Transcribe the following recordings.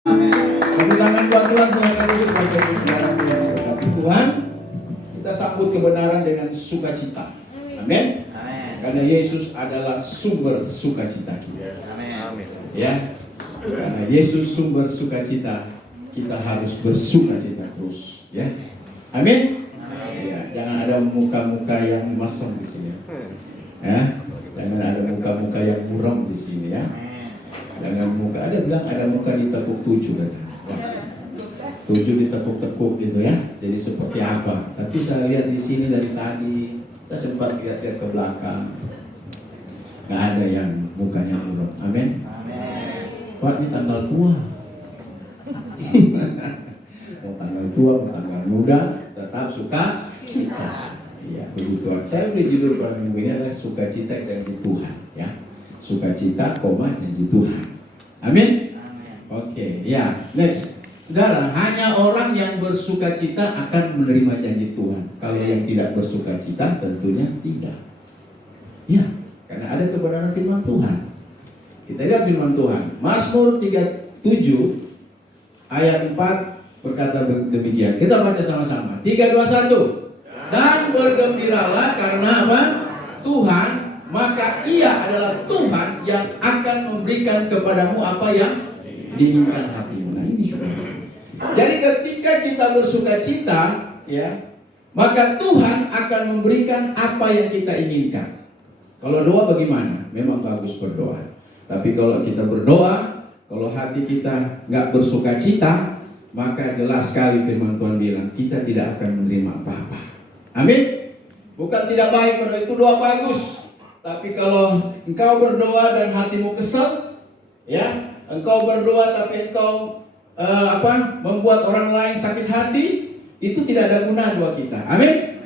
Tepuk tangan buat Tuhan, silakan duduk Bapak Ibu Saudara yang diberkati Tuhan. Kita sambut kebenaran dengan sukacita. Amin. Karena Yesus adalah sumber sukacita kita. Amin. Ya. Karena Yesus sumber sukacita, kita harus bersukacita terus, ya. Amin. Ya, jangan ada muka-muka yang masam di sini. Ya. Jangan ada muka-muka yang buram di sini, ya. Jangan muka, ada bilang ada muka ditekuk 7 katanya. 7 ditekuk-tekuk gitu ya. Jadi seperti apa? Tapi saya lihat di sini dari tadi, saya sempat lihat-lihat ke belakang. Nggak ada yang mukanya buram. Amin. Wah, ini tanggal tua. Mau tanggal tua, mau tanggal muda, tetap suka cita. Iya, begitu. Saya beri judul pada minggu ini adalah sukacita janji Tuhan, ya. Sukacita, janji Tuhan. Amin. Oke, ya. Next, saudara, hanya orang yang bersukacita akan menerima janji Tuhan. Kalau yang tidak bersukacita, tentunya tidak. Ya, karena ada kebenaran firman Tuhan. Kita lihat firman Tuhan. Mazmur 37 ayat 4 berkata demikian. Kita baca sama-sama. 3, 2, 1. Dan bergembiralah karena apa? Tuhan, maka Ia adalah Tuhan yang akan memberikan kepadamu apa yang diinginkan hatimu. Nah, ini saudara. Jadi ketika kita bersukacita, ya, maka Tuhan akan memberikan apa yang kita inginkan. Kalau doa bagaimana? Memang bagus berdoa. Tapi kalau kita berdoa, kalau hati kita nggak bersukacita, maka jelas sekali firman Tuhan bilang kita tidak akan menerima apa-apa. Amin. Bukan tidak baik pada itu doa bagus. Tapi kalau engkau berdoa dan hatimu kesal, ya, engkau berdoa tapi engkau membuat orang lain sakit hati, itu tidak ada guna doa kita. Amin.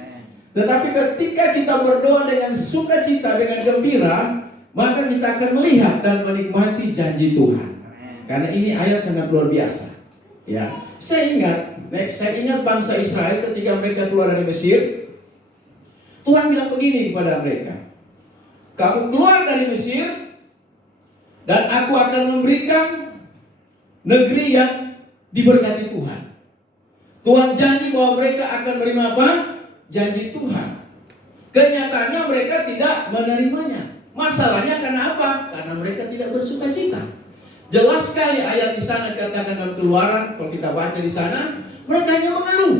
Tetapi ketika kita berdoa dengan sukacita, dengan gembira, maka kita akan melihat dan menikmati janji Tuhan. Karena ini ayat sangat luar biasa. Ya, saya ingat bangsa Israel ketika mereka keluar dari Mesir. Tuhan bilang begini kepada mereka, kamu keluar dari Mesir, dan aku akan memberikan negeri yang diberkati Tuhan. Tuhan janji bahwa mereka akan menerima apa? Janji Tuhan. Kenyataannya mereka tidak menerimanya. Masalahnya karena apa? Karena mereka tidak bersukacita. Jelas sekali ayat di sana dikatakan dalam Keluaran, kalau kita baca di sana, mereka hanya mengeluh,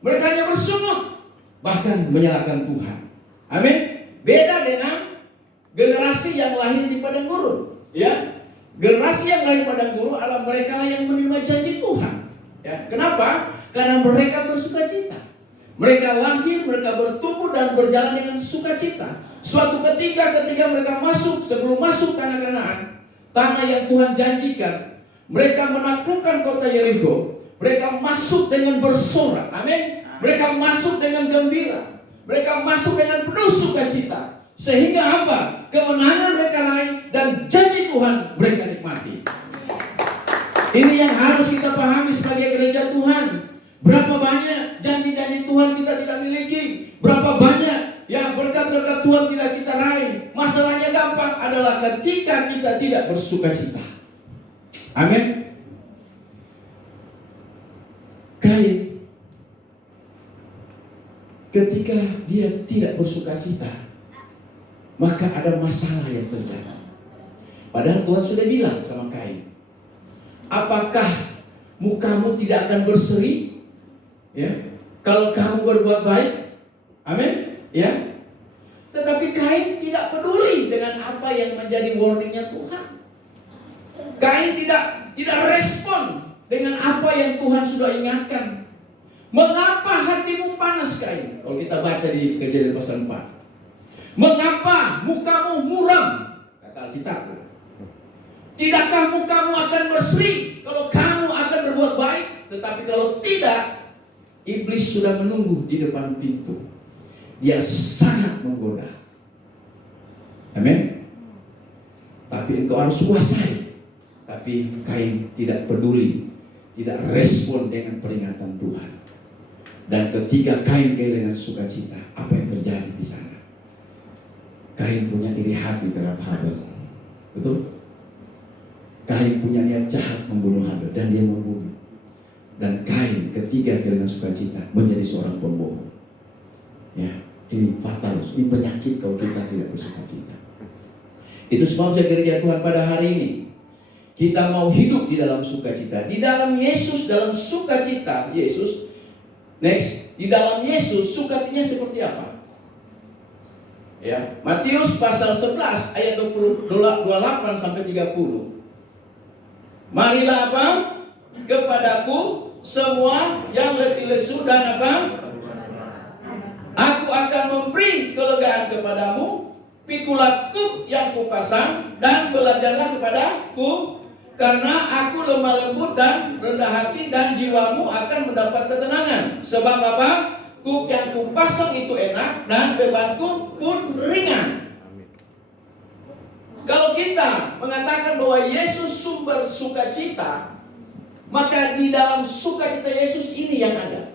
mereka hanya bersungut, bahkan menyalahkan Tuhan. Amin. Beda dengan generasi yang lahir di padang gurun, ya. Generasi yang lahir di padang gurun adalah mereka yang menerima janji Tuhan. Ya. Kenapa? Karena mereka bersukacita. Mereka lahir, mereka bertumbuh dan berjalan dengan sukacita. Suatu ketika mereka sebelum masuk tanah Kanaan, tanah yang Tuhan janjikan, mereka menaklukkan kota Yeriko. Mereka masuk dengan bersorak. Amin. Mereka masuk dengan gembira. Mereka masuk dengan penuh sukacita. Sehingga apa? Kemenangan mereka raih dan janji Tuhan mereka nikmati. Ini yang harus kita pahami sebagai gereja Tuhan. Berapa banyak janji-janji Tuhan kita tidak miliki. Berapa banyak yang berkat-berkat Tuhan tidak kita raih. Masalahnya gampang adalah ketika kita tidak bersukacita. Amin. Kain, ketika dia tidak bersukacita, maka ada masalah yang terjadi. Padahal Tuhan sudah bilang sama Kain, apakah mukamu tidak akan berseri? Ya, kalau kamu berbuat baik. Amin. Ya. Tetapi Kain tidak peduli dengan apa yang menjadi warningnya Tuhan. Kain tidak respon dengan apa yang Tuhan sudah ingatkan. Mengapa hatimu panas, Kain? Kalau kita baca di Kejadian pasal 4. Mengapa mukamu muram? Kata Alkitab. Tidakkah mukamu akan berseri kalau kamu akan berbuat baik? Tetapi kalau tidak, iblis sudah menunggu di depan pintu. Dia sangat menggoda. Amin. Tapi engkau harus kuasai. Tapi Kain tidak peduli, tidak respon dengan peringatan Tuhan. Dan ketika Kain kehilangan sukacita, apa yang terjadi di sana? Kain punya iri hati terhadap Habel. Betul? Kain punya niat jahat membunuh Habel dan dia membunuh. Dan Kain ketika dia dengan sukacita menjadi seorang pembohong. Ya, ini fatal, ini penyakit kalau kita tidak bersukacita. Itu sebab saya gereja Tuhan pada hari ini, kita mau hidup di dalam sukacita. Di dalam Yesus, dalam sukacita Yesus. Next, di dalam Yesus sukacitanya seperti apa? Ya, Matius pasal 11 ayat 28 sampai 30. Marilah apa? Kepadaku semua yang letih lesu dan apa? Aku akan memberi kelegaan kepadamu. Pikulah kuk yang kupasang dan belajarlah kepadaku, karena aku lemah lembut dan rendah hati, dan jiwamu akan mendapat ketenangan. Sebab apa? Kuk yang kupasang itu enak dan bebanku pun ringan. Kalau kita mengatakan bahwa Yesus sumber sukacita, maka di dalam sukacita Yesus ini yang ada.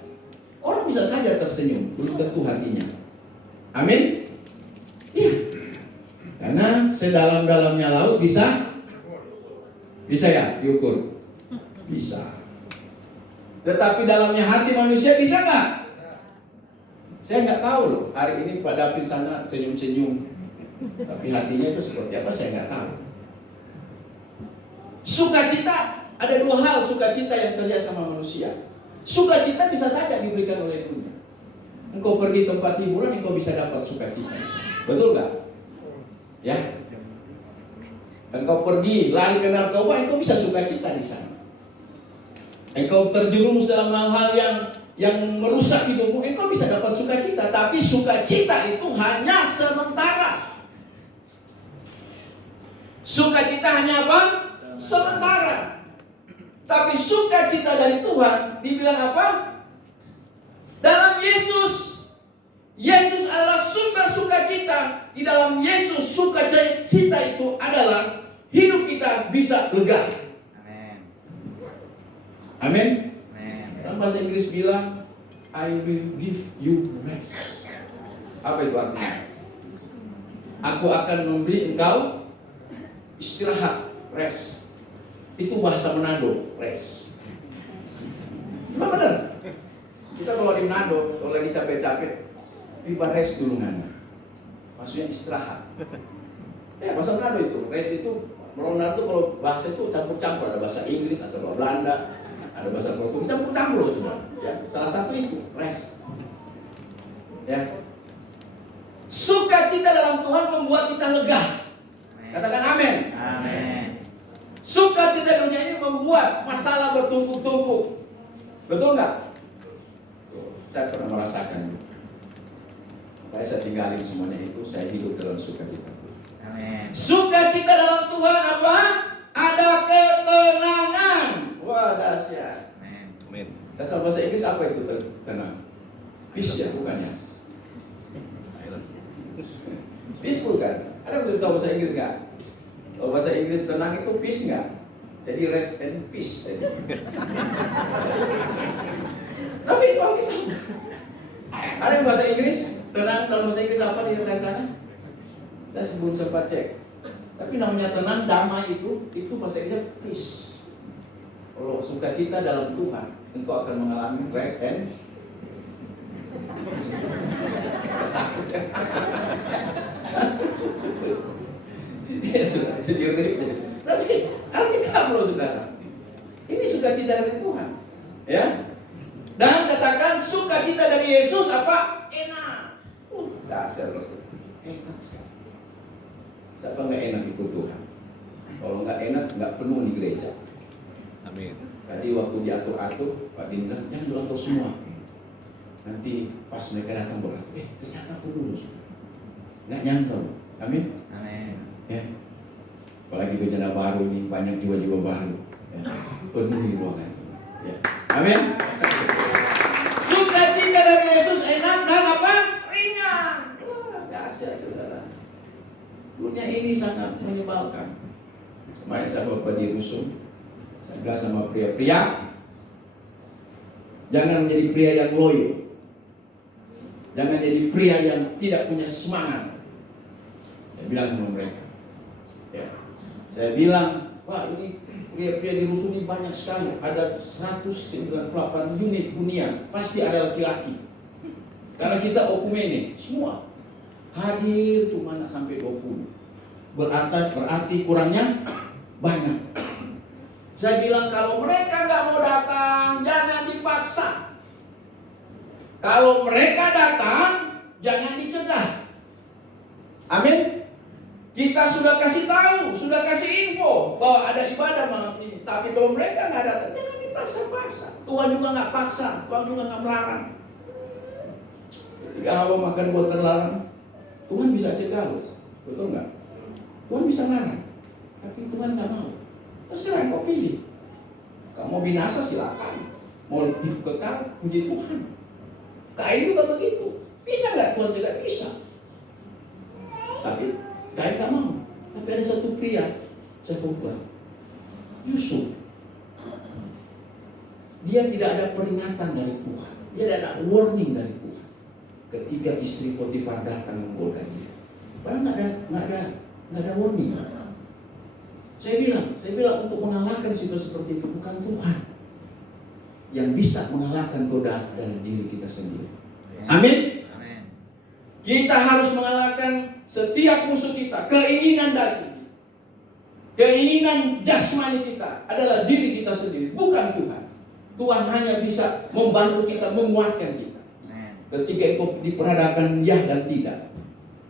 Orang bisa saja tersenyum, belum tentu hatinya. Amin? Iya. Karena sedalam-dalamnya laut bisa ya diukur? Bisa. Tetapi dalamnya hati manusia bisa nggak? Saya nggak tahu loh. Hari ini Pak David sana senyum-senyum, tapi hatinya itu seperti apa saya nggak tahu. Sukacita, ada dua hal sukacita yang terjadi sama manusia. Sukacita bisa saja diberikan oleh dunia. Engkau pergi tempat hiburan, engkau bisa dapat sukacita. Betul nggak? Ya. Engkau pergi lari ke narkoba, engkau bisa sukacita di sana. Engkau terjerumus dalam hal-hal yang merusak hidupmu, engkau bisa dapat sukacita. Tapi sukacita itu hanya sementara. Sukacita hanya apa? Sementara. Tapi sukacita dari Tuhan dibilang apa? Dalam Yesus. Yesus adalah sumber sukacita. Di dalam Yesus sukacita itu adalah hidup kita bisa lega. Amin. Amin. Amin. Bahasa Inggris bilang, I will give you rest. Apa itu artinya? Aku akan memberi engkau istirahat, rest. Itu bahasa Manado, rest. Memang benar. Kita kalau di Manado, kalau lagi capek-capek, tiba rest dulu nana. Maksudnya istirahat. Ya bahasa Manado itu, rest itu, Manado kalau bahasa itu campur-campur, ada bahasa Inggris, ada bahasa Belanda, ada bahasa Portugis, campur-campur loh sudah. Ya, salah satu itu rest. Ya. Sukacita dalam Tuhan membuat kita lega. Katakan amin. Amin. Sukacita dunia ini membuat masalah bertumpuk-tumpuk. Betul nggak? Saya pernah merasakan. Makanya saya tinggalin semuanya itu. Saya hidup dalam sukacita Tuhan. Amin. Sukacita dalam Tuhan apa? Ada ketenangan. Wah dahsyat. Amin. Dasar bahasa Inggris apa itu tenang? Peace ya bukannya? Peaceful kan? Ada yang tahu bahasa Inggris nggak? Kalau bahasa Inggris tenang itu peace nggak? Jadi rest and peace. Tapi itu kita. Ada yang bahasa Inggris tenang dalam bahasa Inggris apa di sana? Saya sebelum sempat cek. Tapi namanya tenang, damai itu bahasa Inggris peace. Kalau sukacita dalam Tuhan, engkau akan mengalami rest and ya sudah jadi ribet. Tapi Alkitab loh saudara. Ini sukacita dari Tuhan, ya. Dan katakan sukacita dari Yesus apa? Enak. Dasar loh. Enak sekali. Siapa nggak enak ikut Tuhan? Kalau nggak enak nggak penuh di gereja. Amin. Tadi waktu diatur-atur, Pak Din bilang jangan diatur semua. Nanti pas mereka datang beratur, ternyata penuh. Nggak nyangka loh. Amin. Amin. Ya. Apalagi bencana baru ini banyak jiwa-jiwa baru. Ya. Penuhi ruangan. Ya. Amin. Sukacita dari Yesus enak dan apa? Ringan. Wah, dahsyat saudara. Dunia ini sangat menyebalkan. Kemarin saya bawa di Rusum. Saya bilang sama pria-pria, jangan menjadi pria yang loyo. Jangan jadi pria yang tidak punya semangat. Saya bilang sama mereka. Ya. Saya bilang, wah ini pria-pria di rusun ini banyak sekali. Ada 198 unit hunian. Pasti ada laki-laki. Karena kita okumene, semua hadir cuma nak sampai 20. Berarti kurangnya banyak. Saya bilang kalau mereka nggak mau datang, jangan dipaksa. Kalau mereka datang, jangan dicegah. Amin. Kita sudah kasih tahu, sudah kasih info bahwa ada ibadah malam ini. Tapi kalau mereka nggak datang, jangan dipaksa-paksa. Tuhan juga nggak paksa, Tuhan juga nggak melarang. Ketika Hawa makan buah terlarang, Tuhan bisa cegah loh, betul nggak? Tuhan bisa larang, tapi Tuhan nggak mau. Terserah kau pilih. Kamu mau binasa silakan, mau hidup kekal, puji Tuhan. Kain juga begitu. Bisa nggak Tuhan cegah? Bisa. Tapi Kain nggak mau. Tapi ada satu pria, saya khotbah, Yusuf. Dia tidak ada peringatan dari Tuhan. Dia tidak ada warning dari Tuhan. Ketika istri Potifar datang menggoda dia, padahal nggak ada warning. Saya bilang untuk mengalahkan situasi seperti itu bukan Tuhan. Yang bisa mengalahkan godaan adalah diri kita sendiri. Amin. Kita harus mengalahkan setiap musuh kita, keinginan daging, keinginan jasmani kita adalah diri kita sendiri, bukan Tuhan. Tuhan hanya bisa membantu kita, menguatkan kita. Ketika engkau diperhadapkan ya dan tidak,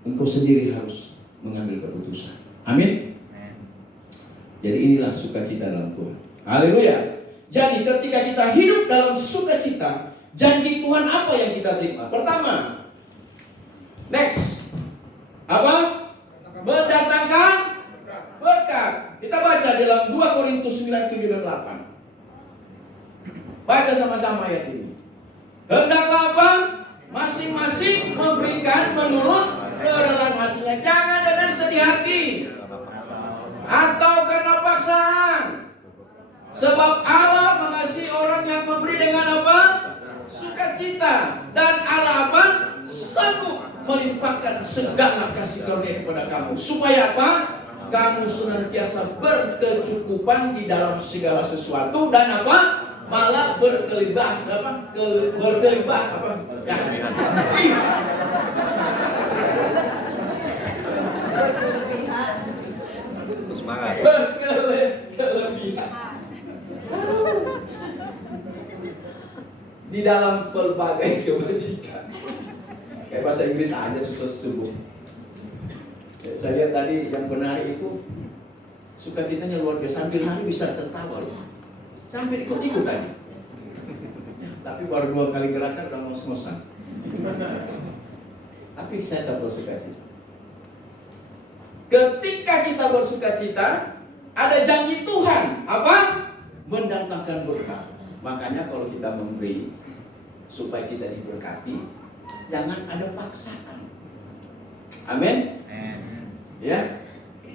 engkau sendiri harus mengambil keputusan. Amin. Jadi inilah sukacita dalam Tuhan. Haleluya. Jadi ketika kita hidup dalam sukacita, janji Tuhan apa yang kita terima? Pertama, next, apa? Mendatangkan berkat. Kita baca dalam 2 Korintus 9:7-8. Baca sama-sama ayat ini. Hendaklah apa? Masing-masing memberikan menurut kerelaan hatinya. Jangan dengan sedih hati atau karena paksaan. Sebab Allah mengasihi orang yang memberi dengan apa? Sukacita. Dan Allah apa? Sanggup melimpahkan segala kasih karunia kepada kamu. Supaya apa? Kamu senantiasa berkecukupan di dalam segala sesuatu dan apa? Malah berkelimpah apa? Berkelimpah apa? Ya. Semangat. Berkelebihan. Di dalam berbagai kebajikan. Kayak bahasa Inggris aja susah sembuh. Saya lihat tadi yang menarik itu sukacitanya luar biasa. Sambil hari bisa tertawa loh. Sampai ikut-ikut tadi. Tapi baru 2 kali gerakan udah ngos-ngosan. Tapi saya tak bersukacita. Ketika kita bersukacita, ada janji Tuhan. Apa? Mendatangkan berkat. Makanya kalau kita memberi supaya kita diberkati, jangan ada paksaan. Amin. Ya,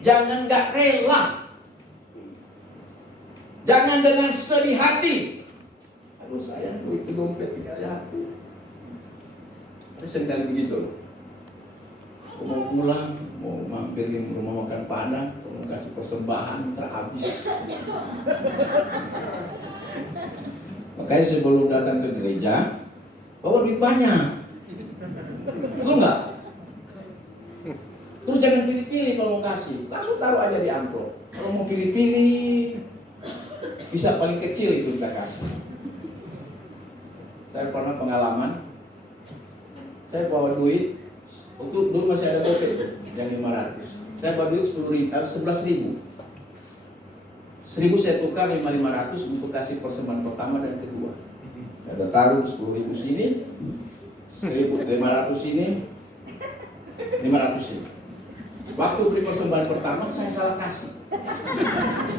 jangan nggak rela. Jangan dengan sedih hati. Aduh sayang, duit ke dompet tidak jatuh. Ada seringkali begitu loh. Aku mau pulang, mau mampirin rumah makan Padang, mau kasih persembahan terhabis. Makanya sebelum datang ke gereja, bawa duit banyak. Betul nggak? Terus jangan pilih-pilih kalau mau kasih, langsung taruh aja di amplop. Kalau mau pilih-pilih, bisa paling kecil itu kita kasih. Saya pernah pengalaman, saya bawa duit, waktu dulu masih ada gopay tuh, yang 500. Saya bawa duit 11.000. 1.000 saya tukar 500 untuk kasih persembahan pertama dan kedua. Saya udah taruh 10.000 sini, 1.500 sini, 500 sini. Waktu beri persembahan pertama saya salah kasih.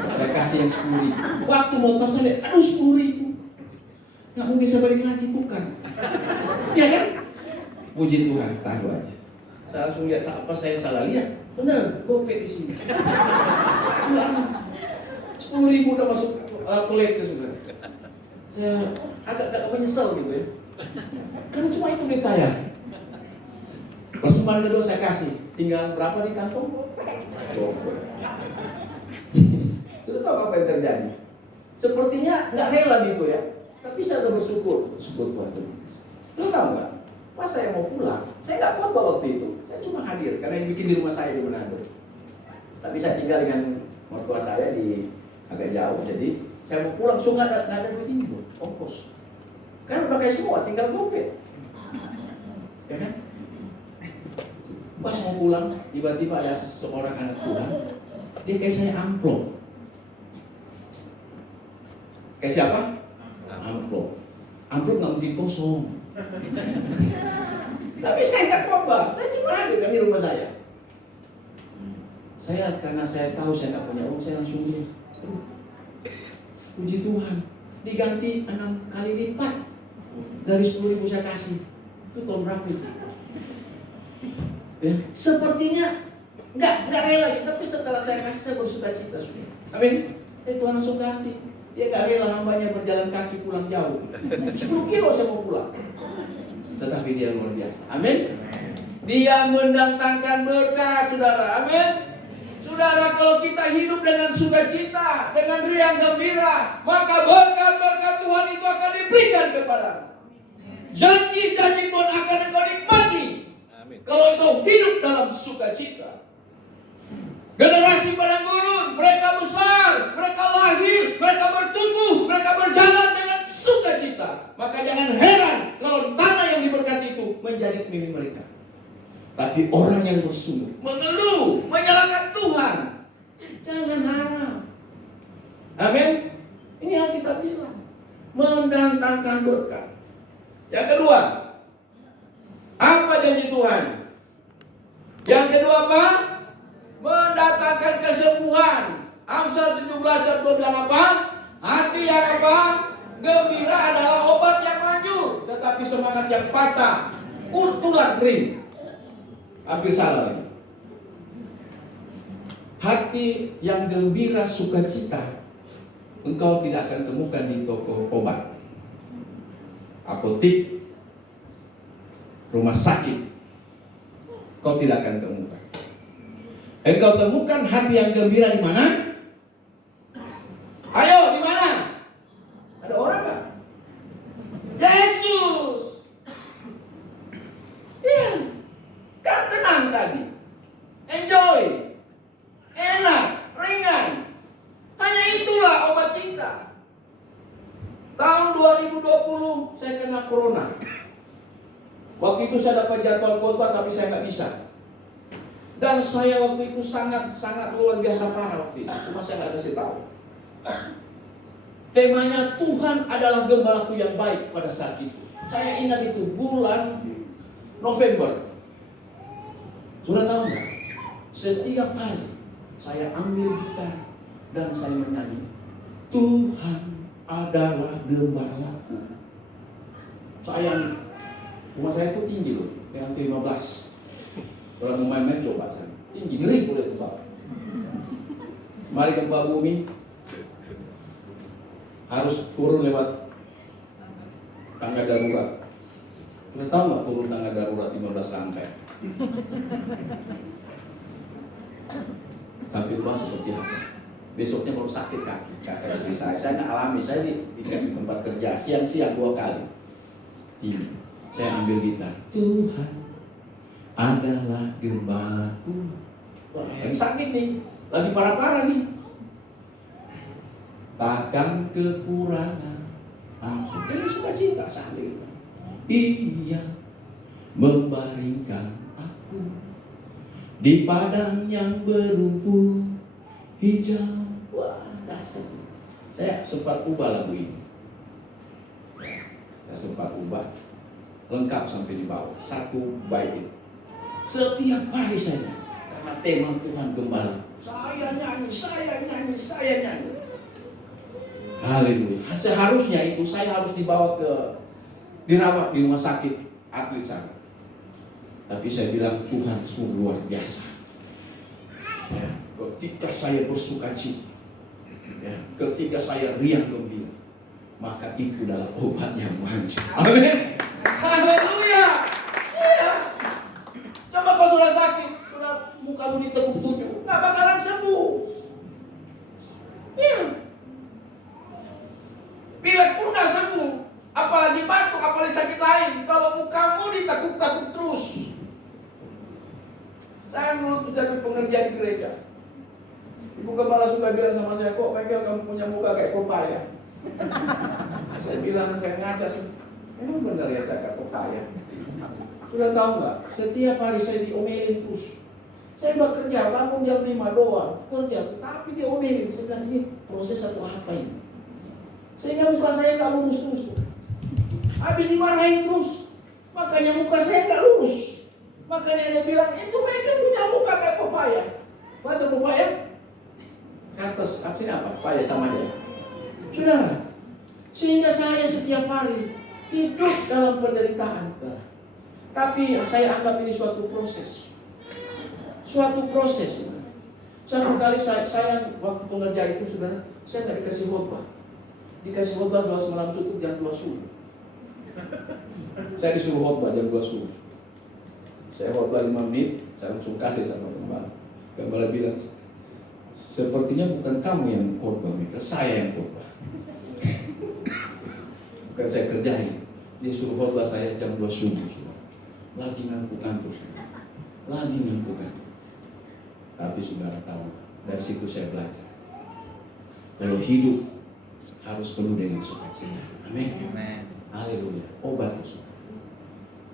Saya kasih yang 10.000. Waktu motor saya lihat, aduh 10.000. Nggak mungkin saya balik lagi tukar. Ya kan? Puji Tuhan, taruh aja. Saya langsung lihat apa saya salah lihat. Benar, gopay di sini. Ya, 10.000 udah masuk kolektor sudah. Saya agak menyesal gitu ya. Karena cuma itu duit saya. Persembahan kedua saya kasih. Tinggal berapa di kantong? Sudah tahu apa yang terjadi. Sepertinya nggak rela gitu ya. Tapi saya udah bersyukur Tuhan. Lo tahu nggak? Pas saya mau pulang, saya nggak kuat waktu itu. Saya cuma hadir karena yang bikin di rumah saya di Manado. Tapi saya tinggal dengan mertua saya di agak jauh. Jadi saya mau pulang, langsung nggak ada duit ini loh, ongkos. Kan udah kayak semua, tinggal gopet. Ya kan? Pas mau pulang, tiba-tiba ada seorang anak Tuhan. Dia kayak saya amplop. Kayak siapa? Amplop. Amplop nggak mungkin kosong. Tapi saya nggak coba, saya cuma hadir di rumah saya. Karena saya tahu saya nggak punya uang, saya langsung beli. Puji Tuhan, diganti 6 kali lipat dari 10.000 saya kasih. Itu tahun berapa itu? Ya, sepertinya nggak rela, tapi setelah saya kasih saya bersuka cita sudah. Amin. Tuhan langsung ganti. Dia nggak rela hambanya berjalan kaki pulang jauh. 10 kilo saya mau pulang. Tetapi dia luar biasa. Amin. Dia mendatangkan berkat, saudara. Amin. Saudara, kalau kita hidup dengan sukacita, dengan riang gembira, maka berkat-berkat Tuhan itu akan diberikan kepadamu. Janji-janji Tuhan akan engkau nikmati. Amin. Kalau engkau hidup dalam sukacita. Generasi padang gurun, mereka besar, mereka lahir, mereka bertumbuh, mereka berjalan dengan sukacita. Maka jangan heran kalau tanah yang diberkati itu menjadi milik mereka. Tapi orang yang bersungguh, mengeluh, menyalahkan Tuhan, jangan harap. Amin. Ini yang kita bilang, mendatangkan berkat. Yang kedua, apa janji Tuhan? Yang kedua apa? Mendatangkan kesembuhan. Amsal 17:2 bilang apa? Hati yang apa? Gembira adalah obat yang manjur, tetapi semangat yang patah, tulang kering. Hampir salah lagi. Hati yang gembira sukacita engkau tidak akan temukan di toko obat, apotik, rumah sakit. Kau tidak akan temukan. Engkau temukan hati yang gembira di mana? Ayo, di mana? Ada orang nggak? Yesus. Iya, kan tenang tadi, enjoy, enak, ringan. Hanya itulah obat kita. Tahun 2020 saya kena corona. Waktu itu saya dapat jadwal khotbah tapi saya nggak bisa. Dan saya waktu itu sangat luar biasa parah waktu itu. Cuma saya nggak kasih tahu. Temanya Tuhan adalah gembalaku yang baik pada saat itu. Saya ingat itu bulan November. Sudah tahu nggak? Setiap hari saya ambil gitar dan saya menyanyi, Tuhan adalah gembalaku. Sayang, rumah saya itu tinggi loh, yang 15. Kalau mau main-main coba sana. Tinggi, ngeri boleh coba. Mari gempa bumi harus turun lewat tangga darurat. Udah tahu nggak turun tangga darurat 15 lantai? Sampai rumah seperti apa? Besoknya baru sakit kaki. Kata istri saya nggak alami. Saya di tempat kerja siang-siang 2 kali. Tinggi. Saya ambil gitar. Tuhan adalah gembalaku. Wah, lagi sakit nih, lagi parah-parah nih. Takkan kekurangan aku. Ini sukacita sambil. Ia membaringkan aku di padang yang berumput hijau. Wah, dasar. Saya sempat ubah lagu ini. Saya sempat ubah lengkap sampai di bawah. 1 bait. Setiap hari saya, karena tema Tuhan Gembala, saya nyanyi. Haleluya. Seharusnya itu saya harus dibawa dirawat di rumah sakit atlet sana. Tapi saya bilang Tuhan sungguh luar biasa. Ya, ketika saya bersukacita, ya, ketika saya riang gembira, maka itu adalah obat yang manjur. Amin. Haleluya. Ya. Coba kalau sudah sakit, sudah mukamu ditekuk 7, nggak bakalan sembuh. Ya. gereja. Ibu Gembala suka bilang sama saya, kok Michael kamu punya muka kayak pepaya. Saya bilang, saya ngaca sih, memang benar ya saya kayak pepaya. Sudah tahu nggak? Setiap hari saya diomelin terus. Saya udah kerja, bangun jam 5 doang, kerja, tapi diomelin. Saya bilang, ini proses atau apa ini? Sehingga muka saya nggak lurus terus. Habis dimarahin terus, makanya muka saya nggak lurus. Makanya dia bilang, itu mereka punya muka kayak pepaya. Apa pepaya? Kates, artinya apa? Pepaya sama aja. Saudara, sehingga saya setiap hari hidup dalam penderitaan, saudara. Tapi saya anggap ini suatu proses. Suatu proses, saudara. Satu kali saya waktu pengerja itu, saudara, saya nggak dikasih khotbah. Dikasih khotbah 2 malam tutup jam 2 subuh. Saya disuruh khotbah jam 2 subuh. Saya khotbah 5 menit, saya langsung kasih sama gembala. Gembala bilang, sepertinya bukan kamu yang khotbah, saya yang khotbah. Bukan saya kerjain. Dia suruh khotbah saya jam 2 subuh. Lagi ngantuk-ngantuk. Lagi ngantuk-ngantuk. Tapi saudara tahu, dari situ saya belajar. Kalau hidup harus penuh dengan sukacita. Amin. Haleluya. Obat saudara.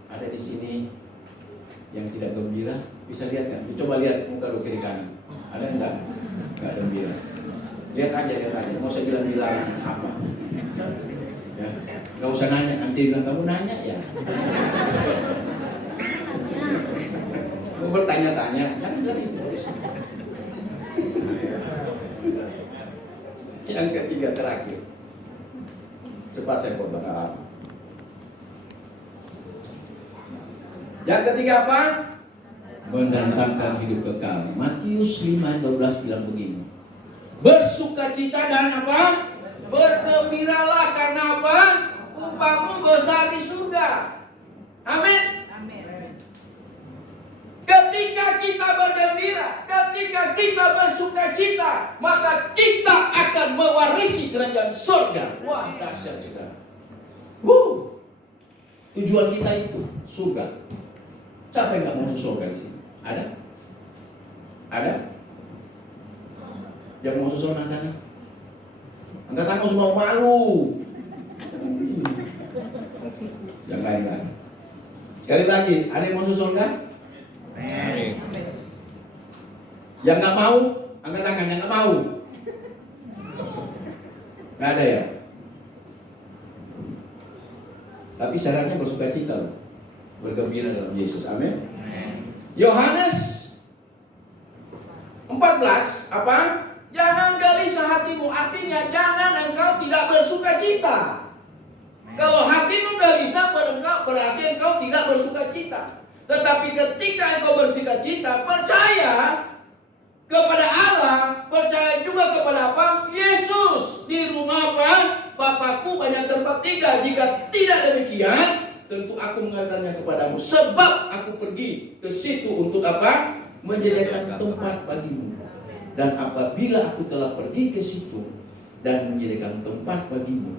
Ada di sini yang tidak gembira, bisa lihat kan? Coba lihat muka lu kiri kanan. Ada enggak? Enggak gembira. Lihat aja. Mau saya bilang apa? Ya, enggak usah nanya. Nanti bilang kamu nanya ya. Mau bertanya-tanya, jangan bilang itu. Yang ketiga terakhir. Cepat saya potong lama. Yang ketiga apa? Mendatangkan hidup kekal. Matius 5:12 bilang begini. Bersukacita dan apa? Bergembiralah karena apa? Upahmu besar di surga. Amin. Ketika kita bergembira, ketika kita bersukacita, maka kita akan mewarisi kerajaan surga. Wah, dahsyat juga. Tujuan kita itu surga. Siapa yang nggak mau masuk surga di sini? Ada? Ada? Yang mau masuk surga angkat? Angkat tangan semua malu. Yang lain. Sekali lagi, ada yang mau masuk surga? Yang nggak mau, angkat tangan. Yang nggak mau, nggak ada ya. Tapi syaratnya bersukacita loh, bergembira dalam Yesus. Amin. Yohanes 14 apa? Jangan gelisah hatimu. Artinya jangan engkau tidak bersukacita. Kalau hatimu gelisah berarti engkau tidak bersukacita. Tetapi ketika engkau bersukacita, percaya kepada Allah, percaya juga kepada apa? Yesus. Di rumah apa? Bapakku banyak tempat tinggal. Jika tidak demikian, tentu aku mengatakannya kepadamu. Sebab aku pergi ke situ untuk apa? Menyediakan tempat bagimu. Dan apabila aku telah pergi ke situ dan menyediakan tempat bagimu,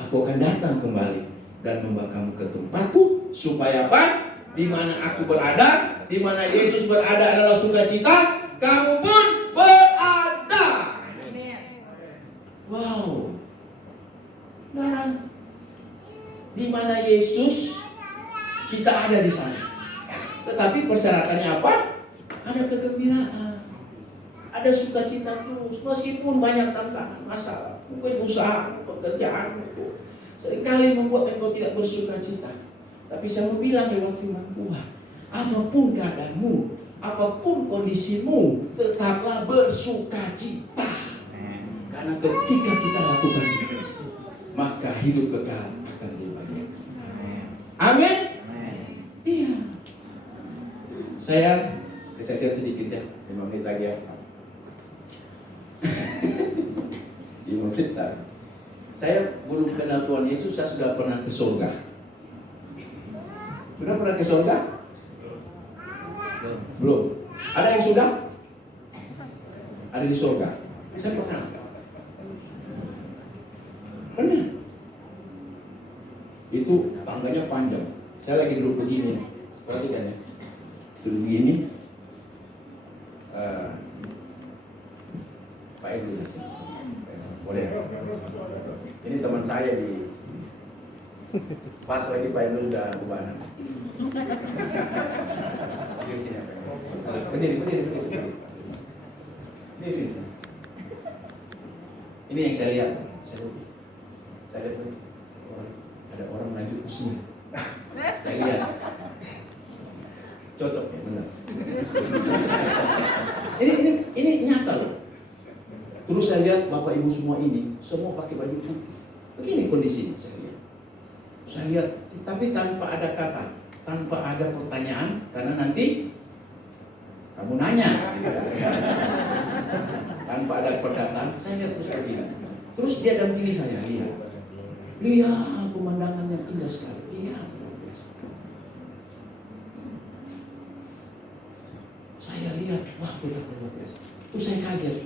aku akan datang kembali dan membawa kamu ke tempatku. Supaya apa? Di mana aku berada, di mana Yesus berada adalah sukacita, kamu pun berada. Wow. Nah, di mana Yesus, kita ada di sana. Tetapi persyaratannya apa? Ada kegembiraan, ada sukacita terus, meskipun banyak tantangan, masalah, mungkin usaha, pekerjaan itu seringkali membuat engkau tidak bersukacita. Tapi saya mau bilang lewat firman Tuhan, apapun keadaanmu, apapun kondisimu, tetaplah bersukacita. Karena ketika kita lakukan itu, maka hidup kekal akan dibagi. Amin. Iya. Saya kesaksian sedikit ya, 5 menit lagi ya. 5 menit lagi. Saya belum kenal Tuhan Yesus, saya sudah pernah ke surga. Sudah pernah ke surga? Belum. Ada yang sudah? Ada di surga? Saya pernah. Pernah. Itu tangganya panjang. Saya lagi duduk begini. Perhatikan ya. Duduk begini. teman saya di pas lagi Pak Emil udah kubanan. Di sini apa? Berdiri. Di sini. Ini yang saya lihat. Saya lihat ada orang maju usia. Saya lihat. Cocok ya, benar. Ini nyata loh. Terus saya lihat Bapak Ibu semua ini, semua pakai baju putih. Begini kondisinya saya lihat. Saya lihat, tapi tanpa ada kata, tanpa ada pertanyaan, karena nanti kamu nanya. Gitu. Tanpa ada perkataan, saya lihat terus begini. Terus dia dampingi saya, lihat pemandangan yang indah sekali. Lihat, luar biasa. Saya lihat, wah betapa luar biasa. Terus saya kaget.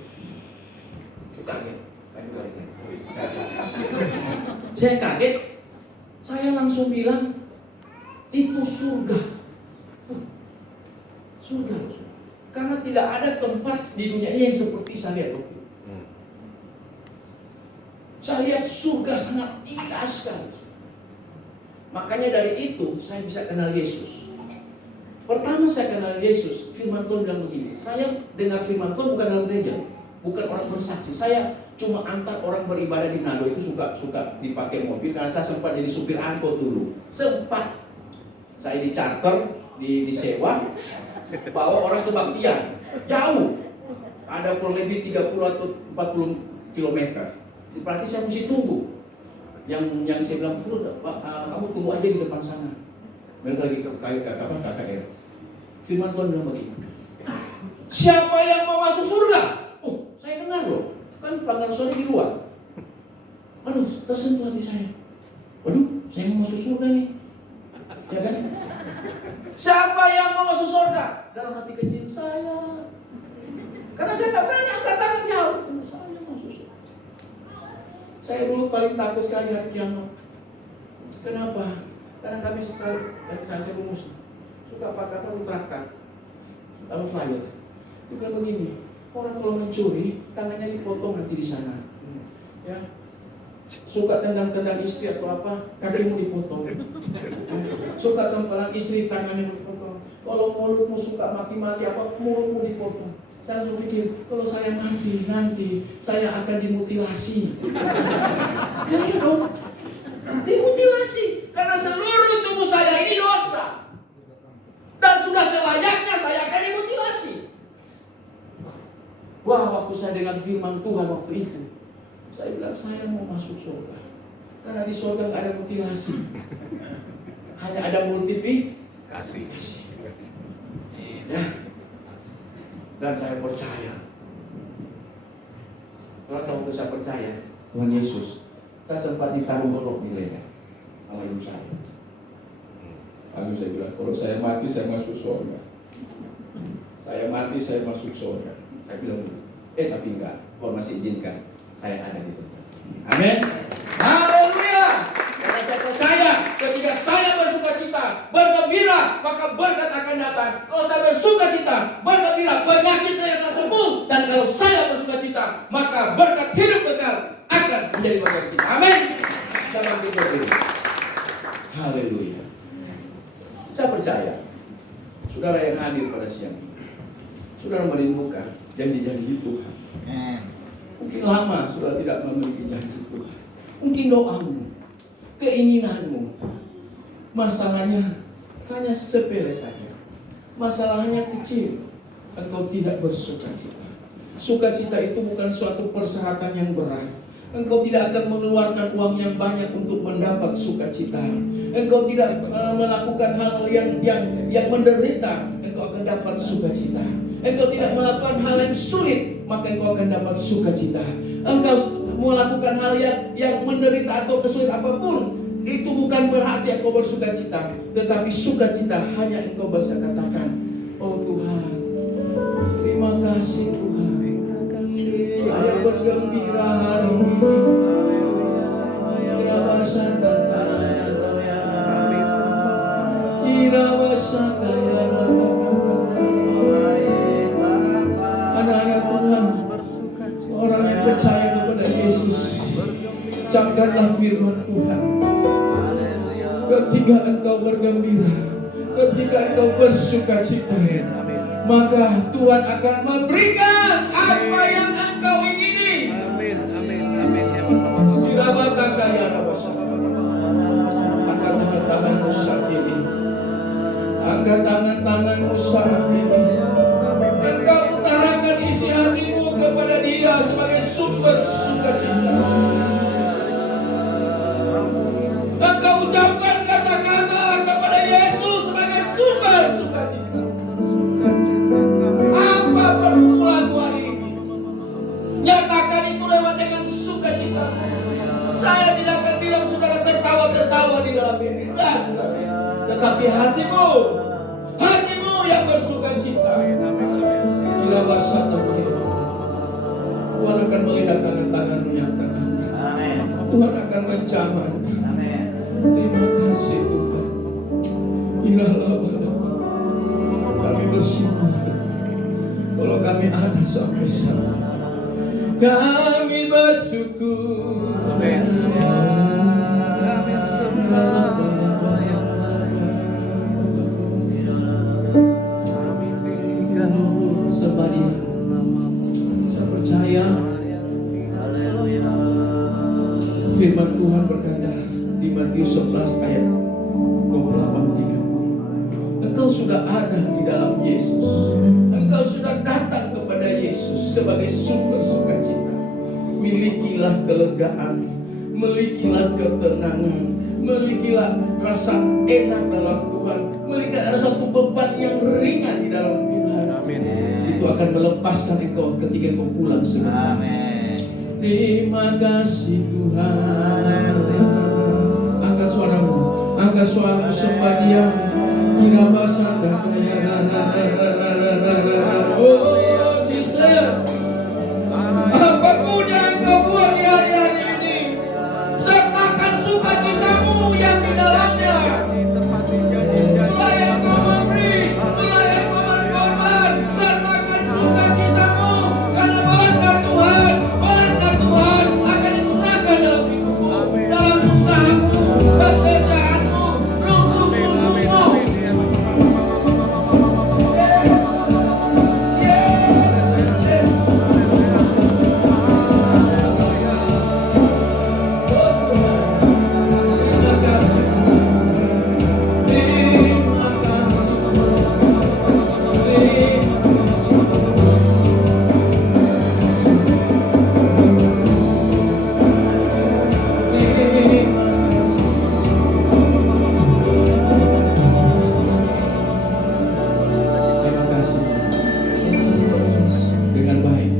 Saya kaget. Saya langsung bilang, itu surga. Surga. Karena tidak ada tempat di dunia ini yang seperti saya lihat. Saya lihat surga sangat indah sekali. Makanya dari itu saya bisa kenal Yesus. Pertama saya kenal Yesus, firman Tuhan bilang begini. Saya dengar firman Tuhan bukan dalam gereja, bukan orang bersaksi. Saya cuma antar orang beribadah di Nado itu suka dipakai mobil karena saya sempat jadi supir angkot dulu. Sempat saya di charter, disewa, bawa orang ke Baktian, jauh. Ada kurang lebih 30 atau 40 kilometer. Berarti saya mesti tunggu. Yang saya bilang, kamu tunggu aja di depan sana. Mereka lagi KKR. Firman Tuhan bilang begini. Siapa yang mau masuk surga? Oh, saya dengar loh. Kan pelanggan sorry di luar. Aduh, tersentuh hati saya. Waduh, saya mau masuk surga nih. Ya kan? Siapa yang mau masuk surga? Dalam hati kecil saya. Karena saya tak berani angkat tangan jauh. Saya masuk surga. Saya dulu paling takut sekali hari kiamat. Kenapa? Karena kami selalu, saya rumus suka pakai traktor, lalu flyer. Dia bilang begini, orang kalau mencuri tangannya dipotong nanti di sana. Ya, suka tendang-tendang istri atau apa, kakimu dipotong. Suka tendang istri, tangannya dipotong. Kalau mulutmu suka mati-mati apa, mulutmu dipotong. Saya langsung pikir, kalau saya mati nanti saya akan dimutilasi. Ya iya dong, dimutilasi karena seluruh tubuh saya ini dosa dan sudah selayaknya saya akan dimutilasi. Wah, waktu saya dengar firman Tuhan waktu itu, saya bilang saya mau masuk surga karena di surga nggak ada mutilasi, hanya ada multiplikasi. Ya. Dan saya percaya. Waktu saya percaya Tuhan Yesus, saya sempat ditaruh golok di leher sama ibu saya. Lalu saya bilang, kalau saya mati saya masuk surga. Saya mati saya masuk surga. Saya bilang, tapi enggak, kau masih izinkan saya ada di tempat. Amin. Haleluya. Karena saya percaya ketika saya bersukacita, bergembira, maka berkat akan datang. Kalau saya bersukacita, bergembira, penyakitnya yang sembuh. Dan kalau saya bersukacita, maka berkat hidup kekal akan menjadi bagian kita. Amin. Dalam kita diri. Haleluya. Saya percaya, saudara yang hadir pada siang ini, saudara merindukan janji-janji Tuhan. Mungkin lama saudara tidak memiliki janji Tuhan. Mungkin doamu, keinginanmu, masalahnya hanya sepele saja. Masalahnya kecil. Engkau tidak bersukacita. Sukacita itu bukan suatu persyaratan yang berat. Engkau tidak akan mengeluarkan uang yang banyak untuk mendapat sukacita. Engkau tidak melakukan hal yang menderita, engkau akan dapat sukacita. Engkau tidak melakukan hal yang sulit, maka engkau akan dapat sukacita. Engkau melakukan hal yang menderita atau kesulitan apapun, itu bukan berarti engkau bersukacita, tetapi sukacita hanya engkau bisa katakan, oh Tuhan, terima kasih Tuhan. Saya bergembira hari ini. Anak-anak Tuhan, orang yang percaya kepada Yesus, Demikianlah firman Tuhan. Ketika engkau bergembira, ketika engkau bersuka cita, maka Tuhan akan memberikan apa yang engkau ingini. Amin. Amin. Amin. Angkat tangan-tanganmu saat ini. Angkat tangan-tanganmu saat ini. Engkau utarakan isi hatimu kepada Dia sebagai sumber sukacita. Engkau ucapkan kata-kata kepada Yesus sebagai sumber sukacita. Apa pergumulan hari ini? Nyatakan itu lewat dengan sukacita. Saya tidak akan bilang saudara tertawa-tertawa di dalam ini. Enggak. Tetapi hatimu yang bersukacita. Bila bahasa Tuhan akan melihat tangan-tanganmu yang terangkat. Tuhan akan mencaman. Terima kasih Tuhan. Kami bersyukur kalau kami ada sampai sana. Kami bersyukur. Amin. Kami sembah. Sembah Dia. Saya percaya firman Tuhan berkata di Matius 11 ayat 28-30. Engkau sudah ada di dalam Yesus. Engkau sudah datang kepada Yesus sebagai sumber sukacita. Milikilah kelegaan, milikilah ketenangan, milikilah rasa enak dalam Tuhan, milikilah satu beban yang ringan di dalam Tuhan. Amin. Itu akan melepaskan engkau ketika engkau pulang sebentar. Amin. Terima kasih Tuhan. Angkat suaramu, angkat suaramu sembah Dia. Oh Jesus, apapun yang engkau buat di hari-hari ini, sertakan sukacitamu yang di dalamnya. Mulai engkau memberi, mulai engkau berkorban, sertakan sukacitamu. Karena berkat Tuhan akan digunakan dalam hidupmu, dalam usahamu, pekerjaanmu, rumah-rumahmu. Dengan baik,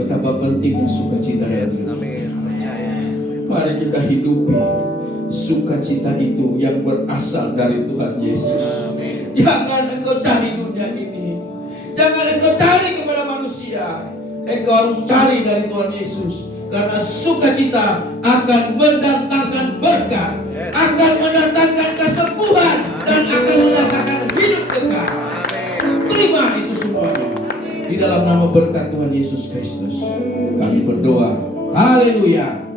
betapa pentingnya sukacita dalam hidup. Mari kita hidupi sukacita itu yang berasal dari Tuhan Yesus. Jangan engkau cari dunia ini, jangan engkau cari kepada manusia. Engkau harus cari dari Tuhan Yesus. Karena sukacita akan mendatangkan berkat, akan mendatangkan kesembuhan, dan akan mendatangkan hidup kekal. Terima itu semuanya. Di dalam nama berkat Tuhan Yesus Kristus kami berdoa. Haleluya.